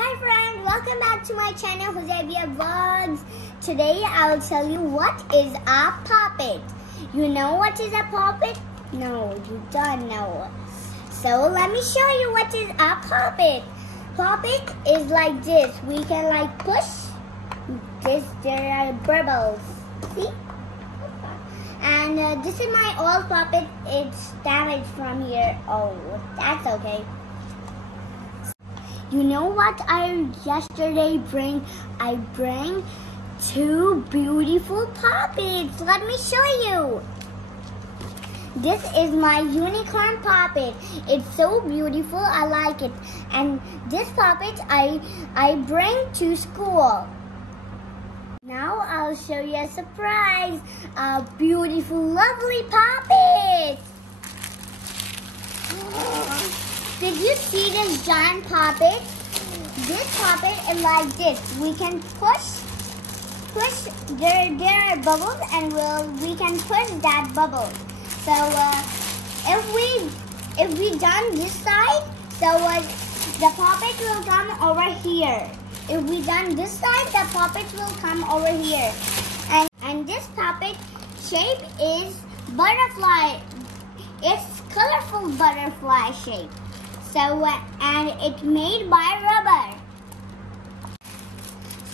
Hi friends, welcome back to my channel, Huzaibiya Vlogs. Today I will tell you what is a puppet. You know what is a puppet? No, you don't know. So let me show you what is a puppet. Puppet is like this. We can like push this. There are bubbles. See? And this is my old puppet. It's damaged from here. Oh, that's okay. You know what I bring two beautiful puppets. Let me show you. This is my unicorn puppet. It's so beautiful. I like it. And this puppet I bring to school. Now I'll show you a surprise. A beautiful, lovely puppet. Did you see this giant puppet? This puppet is like this. We can push. There are bubbles, and we can push that bubble. So if we done this side, so the puppet will come over here. If we done this side, the puppet will come over here. And this puppet shape is butterfly. It's colorful butterfly shape. So, and it's made by rubber.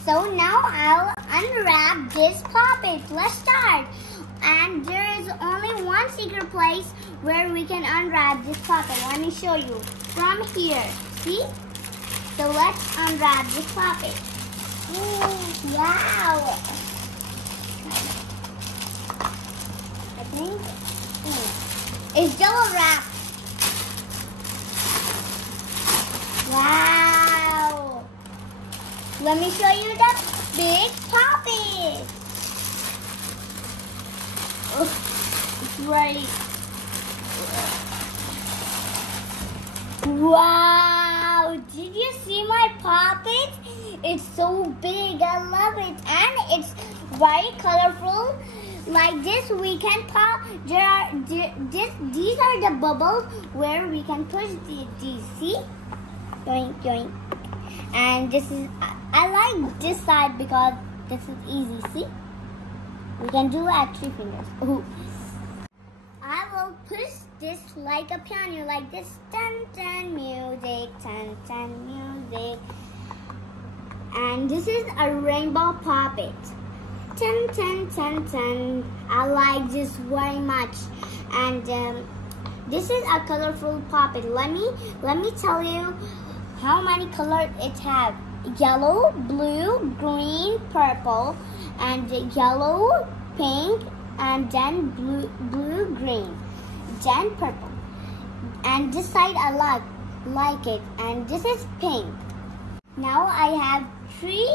So now I'll unwrap this puppet. Let's start. And there is only one secret place where we can unwrap this puppet. Let me show you. From here. See? So let's unwrap this puppet. Ooh, wow. I think it's double wrapped. Wow! Let me show you the big puppet. It's ready. Wow! Did you see my puppet? It's so big. I love it, and it's very colorful. Like this, we can pop. These are the bubbles where we can push these. See? Yoink, yoink. And this is, I like this side because this is easy, see? We can do at 3 fingers. Ooh. I will push this like a piano, like this. Dun, dun, music, dun, dun, music. And this is a rainbow puppet. Dun, dun, dun, dun. I like this very much. And this is a colorful puppet. Let me tell you how many colors it has. Yellow, blue, green, purple, and yellow, pink, and then blue, green, then purple. And this side I like it, and this is pink. Now I have 3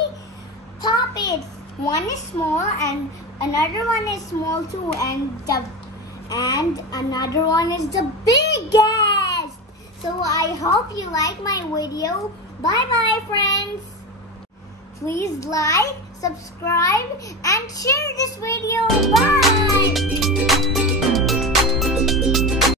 puppets. One is small, and another one is small too, and another one is the biggest. So I hope you like my video. Bye bye friends. Please like, subscribe, and share this video. Bye.